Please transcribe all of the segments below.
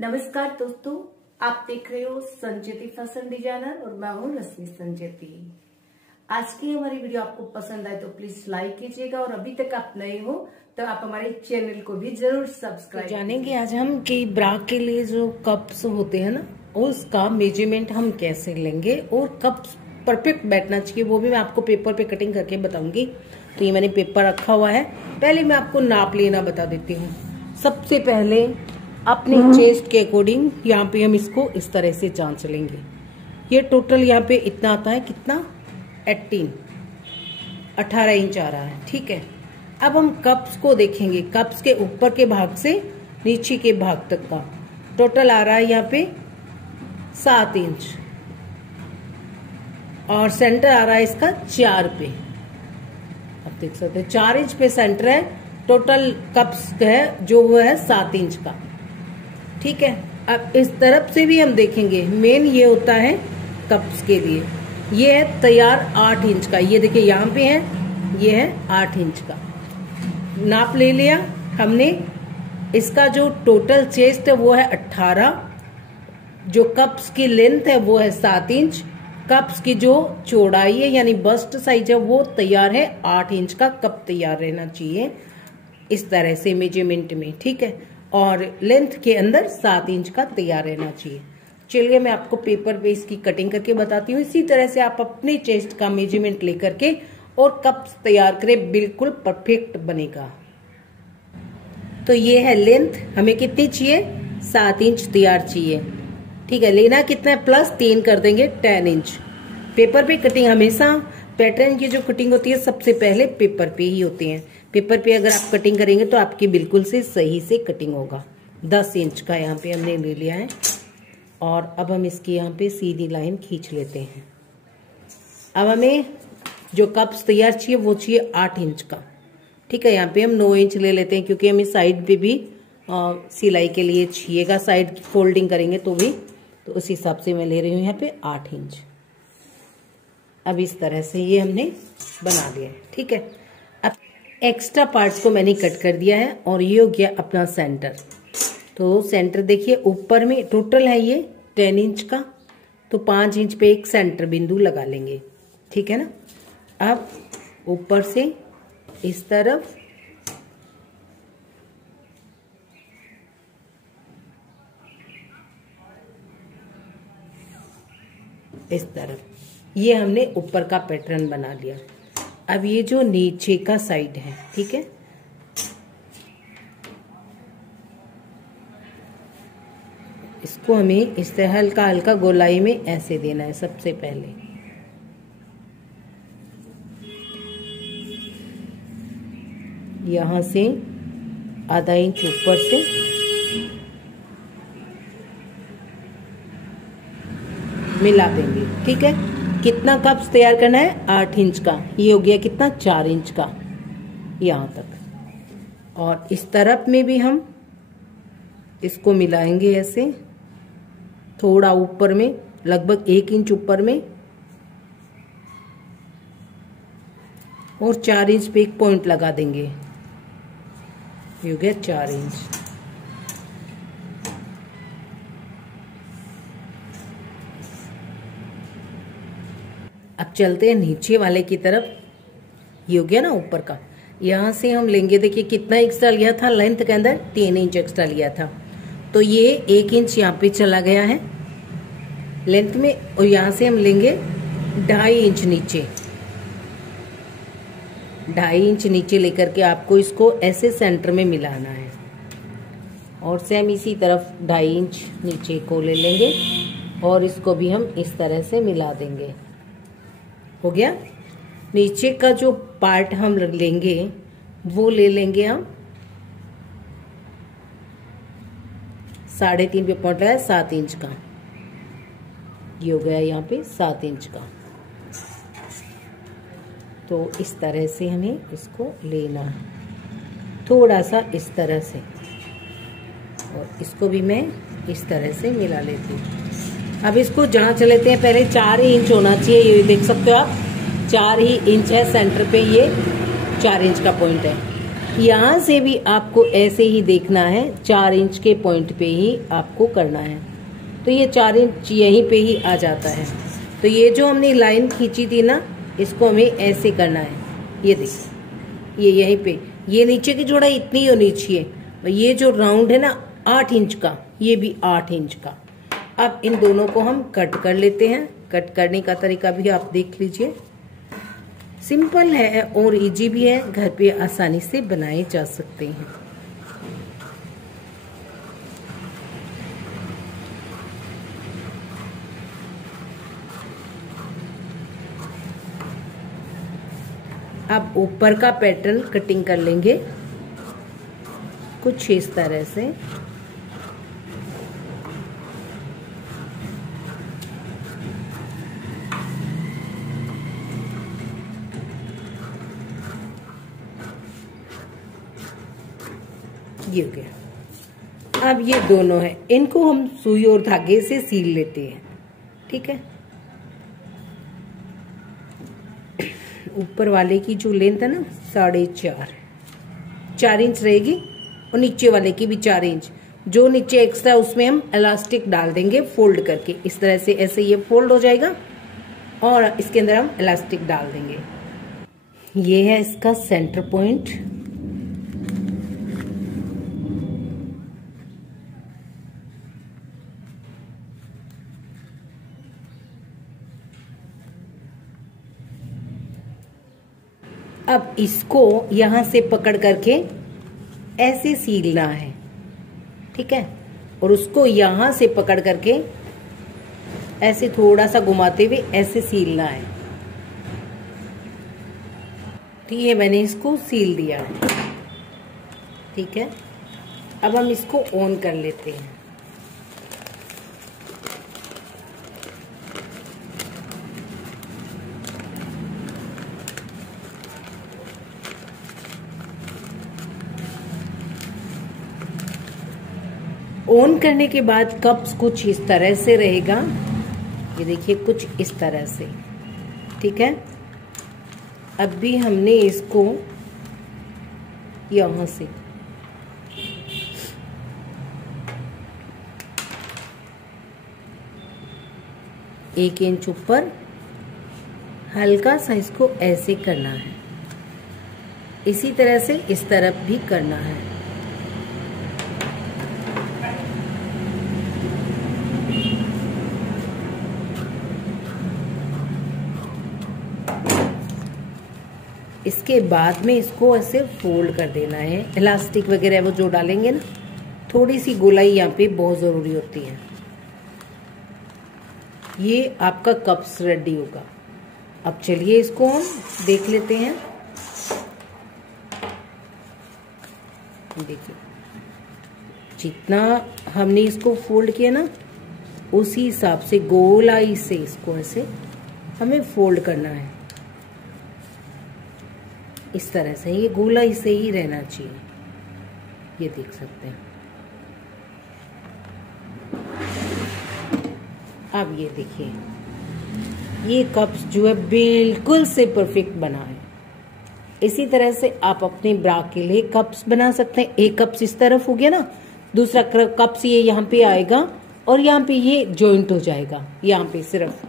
नमस्कार दोस्तों, आप देख रहे हो संजेती फैशन डिजाइनर और मैं हूं रश्मि संजेती। आज की हमारी वीडियो आपको पसंद आए तो प्लीज लाइक कीजिएगा और अभी तक आप नए हो तो आप हमारे चैनल को भी जरूर सब्सक्राइब जानेंगे आज हम कि ब्रा के लिए जो कप्स होते हैं ना, उसका मेजरमेंट हम कैसे लेंगे और कप्स परफेक्ट बैठना चाहिए, वो भी मैं आपको पेपर पे कटिंग करके बताऊंगी। तो ये मैंने पेपर रखा हुआ है, पहले मैं आपको नाप लेना बता देती हूँ। सबसे पहले अपने चेस्ट के अकॉर्डिंग यहाँ पे हम इसको इस तरह से जांच लेंगे। ये टोटल यहाँ पे इतना आता है, कितना 18 इंच आ रहा है। ठीक है, अब हम कप्स को देखेंगे। कप्स के ऊपर के भाग से नीचे के भाग तक का टोटल आ रहा है यहाँ पे 7 इंच और सेंटर आ रहा है इसका 4 पे। आप देख सकते हैं 4 इंच पे सेंटर है। टोटल कप्स है जो वो है 7 इंच का। ठीक है, अब इस तरफ से भी हम देखेंगे। मेन ये होता है कप्स के लिए, ये है तैयार 8 इंच का। ये देखिए यहाँ पे है, ये है 8 इंच का। नाप ले लिया हमने। इसका जो टोटल चेस्ट है वो है 18, जो कप्स की लेंथ है वो है 7 इंच। कप्स की जो चौड़ाई है यानी बस्ट साइज है वो तैयार है 8 इंच का। कप तैयार रहना चाहिए इस तरह से मेजरमेंट में। ठीक है, और लेंथ के अंदर 7 इंच का तैयार रहना चाहिए। चलिए मैं आपको पेपर पे इसकी कटिंग करके बताती हूँ। इसी तरह से आप अपने चेस्ट का मेजरमेंट लेकर के और कप्स तैयार करें, बिल्कुल परफेक्ट बनेगा। तो ये है लेंथ, हमें कितनी चाहिए? 7 इंच तैयार चाहिए। ठीक है, लेना कितना है? +3 कर देंगे, 10 इंच। पेपर पे कटिंग हमेशा पैटर्न की जो कटिंग होती है सबसे पहले पेपर पे ही होती है। पेपर पे अगर आप कटिंग करेंगे तो आपकी बिल्कुल से सही से कटिंग होगा। 10 इंच का यहाँ पे हमने ले लिया है और अब हम इसकी यहाँ पे सीधी लाइन खींच लेते हैं। अब हमें जो कप्स तैयार चाहिए वो चाहिए 8 इंच का। ठीक है, यहाँ पे हम 9 इंच ले लेते हैं क्योंकि हमें साइड पे भी सिलाई के लिए चाहिएगा। साइड फोल्डिंग करेंगे तो भी, तो उस हिसाब से मैं ले रही हूँ यहाँ पे 8 इंच। अब इस तरह से ये हमने बना लिया है। ठीक है, अब एक्स्ट्रा पार्ट्स को मैंने कट कर दिया है और ये हो गया अपना सेंटर। तो सेंटर देखिए, ऊपर में टोटल है ये 10 इंच का, तो 5 इंच पे एक सेंटर बिंदु लगा लेंगे। ठीक है ना। अब ऊपर से इस तरफ इस तरफ, ये हमने ऊपर का पैटर्न बना लिया। अब ये जो नीचे का साइड है, ठीक है, इसको हमें इस तरह हल्का हल्का गोलाई में ऐसे देना है। सबसे पहले यहां से आधा इंच ऊपर से मिला देंगे। ठीक है, कितना कप्स तैयार करना है? 8 इंच का। ये हो गया कितना? 4 इंच का यहां तक। और इस तरफ में भी हम इसको मिलाएंगे ऐसे, थोड़ा ऊपर में, लगभग 1 इंच ऊपर में, और 4 इंच पे एक पॉइंट लगा देंगे। ये हो गया 4 इंच। अब चलते हैं नीचे वाले की तरफ। ये हो गया ना ऊपर का। यहां से हम लेंगे, देखिए कितना एक्स्ट्रा लिया था लेंथ के अंदर, 3 इंच एक्स्ट्रा लिया था, तो ये 1 इंच यहाँ पे चला गया है लेंथ में। और यहां से हम लेंगे 2.5 इंच नीचे, 2.5 इंच नीचे लेकर के आपको इसको ऐसे सेंटर में मिलाना है। और सेम इसी तरफ 2.5 इंच नीचे को ले लेंगे और इसको भी हम इस तरह से मिला देंगे। हो गया। नीचे का जो पार्ट हम लेंगे वो ले लेंगे हम 3.5 पे पॉइंट लगाया, 7 इंच का। ये हो गया यहाँ पे 7 इंच का। तो इस तरह से हमें इसको लेना है, थोड़ा सा इस तरह से, और इसको भी मैं इस तरह से मिला लेती हूँ। अब इसको जांच लेते हैं। पहले 4 ही इंच होना चाहिए, ये देख सकते हो आप, 4 ही इंच है सेंटर पे, ये 4 इंच का पॉइंट है। यहाँ से भी आपको ऐसे ही देखना है, 4 इंच के पॉइंट पे ही आपको करना है। तो ये 4 इंच यहीं पे ही आ जाता है। तो ये जो हमने लाइन खींची थी ना, इसको हमें ऐसे करना है। ये देखिए, ये यहीं पे, ये नीचे की चौड़ाई इतनी होनी चाहिए। ये जो राउंड है ना 8 इंच का, ये भी 8 इंच का। अब इन दोनों को हम कट कर लेते हैं। कट करने का तरीका भी आप देख लीजिए, सिंपल है और इजी भी है, घर पे आसानी से बनाए जा सकते हैं। अब ऊपर का पैटर्न कटिंग कर लेंगे कुछ इस तरह से। ये हो गया। अब ये दोनों है, इनको हम सुई और धागे से सील लेते हैं। ठीक है, ऊपर वाले की जो लेंथ है ना 4.5 इंच रहेगी और नीचे वाले की भी 4 इंच। जो नीचे एक्स्ट्रा उसमें हम इलास्टिक डाल देंगे फोल्ड करके, इस तरह से ऐसे ये फोल्ड हो जाएगा और इसके अंदर हम इलास्टिक डाल देंगे। ये है इसका सेंटर पॉइंट। अब इसको यहां से पकड़ करके ऐसे सीलना है। ठीक है, और उसको यहां से पकड़ करके ऐसे थोड़ा सा घुमाते हुए ऐसे सीलना है। ठीक है, मैंने इसको सील दिया है। ठीक है, अब हम इसको ऑन कर लेते हैं। ऑन करने के बाद कप्स कुछ इस तरह से रहेगा। ये देखिए, कुछ इस तरह से। ठीक है, अब भी हमने इसको यहां से एक इंच ऊपर हल्का सा इसको ऐसे करना है। इसी तरह से इस तरफ भी करना है। इसके बाद में इसको ऐसे फोल्ड कर देना है। इलास्टिक वगैरह वो जो डालेंगे ना, थोड़ी सी गोलाई यहाँ पे बहुत जरूरी होती है। ये आपका कप्स रेडी होगा। अब चलिए इसको हम देख लेते हैं। देखिए, जितना हमने इसको फोल्ड किया ना, उसी हिसाब से गोलाई से इसको ऐसे हमें फोल्ड करना है। इस तरह से, ये गोलाई से ही रहना चाहिए। ये देख सकते हैं। अब ये देखिए, ये कप्स जो है बिल्कुल से परफेक्ट बना है। इसी तरह से आप अपने ब्रा के लिए कप्स बना सकते हैं। एक कप्स इस तरफ हो गया ना, दूसरा कप्स ये यहाँ पे आएगा और यहाँ पे ये जॉइंट हो जाएगा यहाँ पे सिर्फ।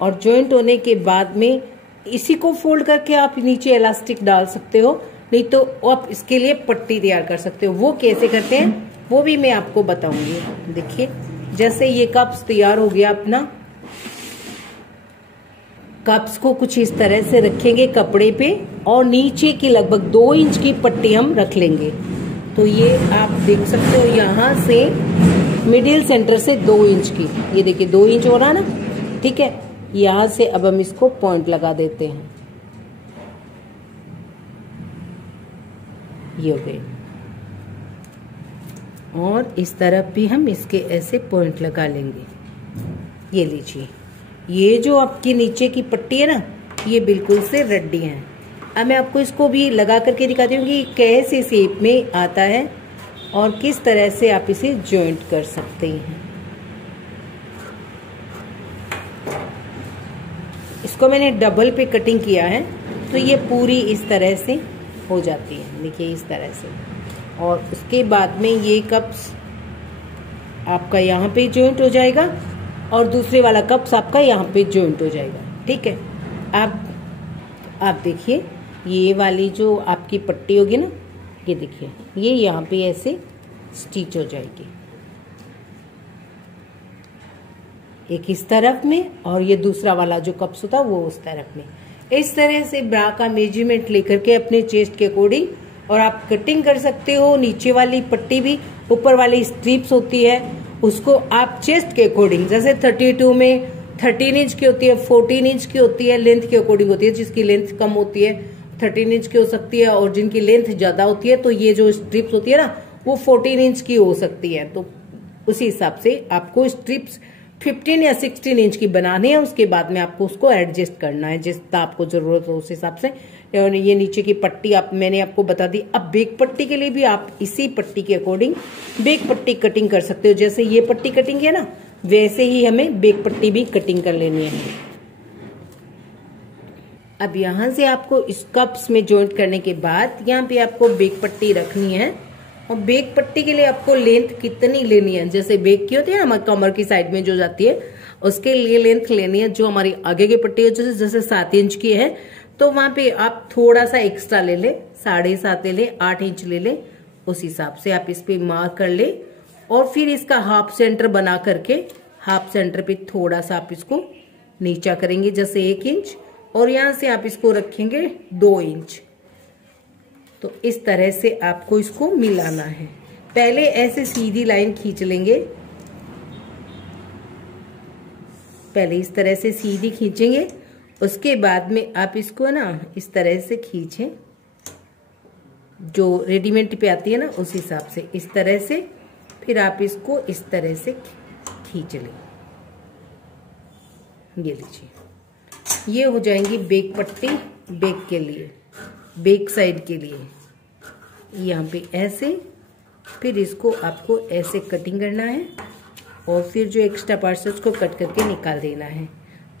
और जॉइंट होने के बाद में इसी को फोल्ड करके आप नीचे इलास्टिक डाल सकते हो, नहीं तो आप इसके लिए पट्टी तैयार कर सकते हो। वो कैसे करते हैं वो भी मैं आपको बताऊंगी। देखिए, जैसे ये कप्स तैयार हो गया अपना, कप्स को कुछ इस तरह से रखेंगे कपड़े पे और नीचे की लगभग 2 इंच की पट्टी हम रख लेंगे। तो ये आप देख सकते हो, यहाँ से मिडिल सेंटर से 2 इंच की, ये देखिए 2 इंच हो रहा ना। ठीक है, यहाँ से अब हम इसको पॉइंट लगा देते हैं। ये हो गए। और इस तरफ भी हम इसके ऐसे पॉइंट लगा लेंगे। ये लीजिए, ये जो आपकी नीचे की पट्टी है ना, ये बिल्कुल से रेडी है। अब मैं आपको इसको भी लगा करके दिखाती हूँ कि कैसे शेप में आता है और किस तरह से आप इसे जॉइंट कर सकते हैं। इसको मैंने डबल पे कटिंग किया है, तो ये पूरी इस तरह से हो जाती है। देखिए इस तरह से। और उसके बाद में ये कप्स आपका यहाँ पे जॉइंट हो जाएगा और दूसरे वाला कप्स आपका यहाँ पे जॉइंट हो जाएगा। ठीक है। आप देखिए ये वाली जो आपकी पट्टी होगी ना, ये देखिए ये यहाँ पे ऐसे स्टिच हो जाएगी, एक इस तरफ में और ये दूसरा वाला जो कप्स होता है वो उस तरफ में। इस तरह से ब्रा का मेजरमेंट लेकर के अपने चेस्ट के अकॉर्डिंग और आप कटिंग कर सकते हो। नीचे वाली पट्टी भी, ऊपर वाली स्ट्रिप्स होती है उसको आप चेस्ट के अकॉर्डिंग, जैसे 32 में 13 इंच की होती है, 14 इंच की होती है, लेंथ के अकॉर्डिंग होती है। जिसकी लेंथ कम होती है 13 इंच की हो सकती है और जिनकी लेंथ ज्यादा होती है तो ये जो स्ट्रिप्स होती है ना वो 14 इंच की हो सकती है। तो उसी हिसाब से आपको स्ट्रिप्स 15 या 16 इंच की बनानी है। उसके बाद में आपको उसको एडजस्ट करना है जितना आपको जरूरत हो उस हिसाब से। और ये नीचे की पट्टी मैंने आपको बता दी। अब बेक पट्टी के लिए भी आप इसी पट्टी के अकॉर्डिंग बेक पट्टी कटिंग कर सकते हो। जैसे ये पट्टी कटिंग है ना, वैसे ही हमें बेक पट्टी भी कटिंग कर लेनी है। अब यहाँ से आपको इस कप्स में जॉइंट करने के बाद यहाँ पे आपको बेक पट्टी रखनी है। और बेक पट्टी के लिए आपको लेंथ कितनी लेनी है, जैसे बेक की होती है ना हमारे कमर की साइड में जो जाती है, उसके लिए लेंथ लेनी है। जो हमारी आगे की पट्टी है जैसे 7 इंच की है तो वहां पे आप थोड़ा सा एक्स्ट्रा ले ले, 7.5 ले ले, 8 इंच ले ले, उस हिसाब से आप इस पे मार्क कर ले। और फिर इसका हाफ सेंटर बना करके हाफ सेंटर पे थोड़ा सा आप इसको नीचा करेंगे जैसे 1 इंच और यहां से आप इसको रखेंगे 2 इंच। तो इस तरह से आपको इसको मिलाना है। पहले ऐसे सीधी लाइन खींच लेंगे, पहले इस तरह से सीधी खींचेंगे, उसके बाद में आप इसको ना इस तरह से खींचें, जो रेडीमेड पे आती है ना उस हिसाब से इस तरह से। फिर आप इसको इस तरह से खींच लें। ये लीजिए, ये हो जाएंगी बेक पट्टी बेक के लिए, बेक साइड के लिए। यहाँ पे ऐसे, फिर इसको आपको ऐसे कटिंग करना है और फिर जो एक्स्ट्रा पार्ट्स है उसको कट करके निकाल देना है।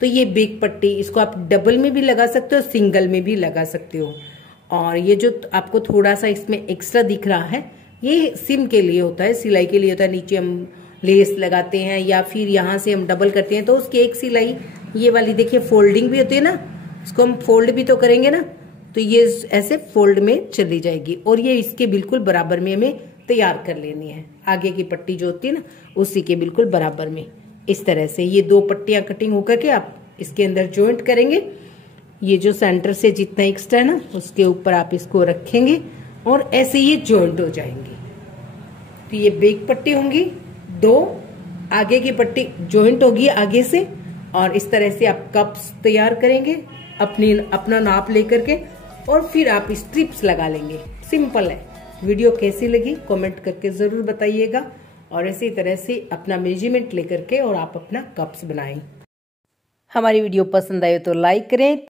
तो ये बेक पट्टी, इसको आप डबल में भी लगा सकते हो, सिंगल में भी लगा सकते हो। और ये जो आपको थोड़ा सा इसमें एक्स्ट्रा दिख रहा है ये सिम के लिए होता है, सिलाई के लिए होता है। नीचे हम लेस लगाते हैं या फिर यहाँ से हम डबल करते हैं तो उसकी एक सिलाई ये वाली देखिए फोल्डिंग भी होती है ना, इसको हम फोल्ड भी तो करेंगे ना, तो ये ऐसे फोल्ड में चली जाएगी। और ये इसके बिल्कुल बराबर में हमें तैयार कर लेनी है। आगे की पट्टी जो होती है ना उसी के बिल्कुल बराबर में इस तरह से ये 2 पट्टियां कटिंग होकर के आप इसके अंदर जॉइंट करेंगे। ये जो सेंटर से जितना एक्स्ट्रा है ना उसके ऊपर आप इसको रखेंगे और ऐसे ये जॉइंट हो जाएंगे। तो ये बेक पट्टी होंगी 2, आगे की पट्टी जॉइंट होगी आगे से। और इस तरह से आप कप्स तैयार करेंगे अपना नाप लेकर के और फिर आप स्ट्रिप्स लगा लेंगे। सिंपल है। वीडियो कैसी लगी कमेंट करके जरूर बताइएगा और इसी तरह से अपना मेजरमेंट लेकर के और आप अपना कप्स बनाएं। हमारी वीडियो पसंद आए तो लाइक करें।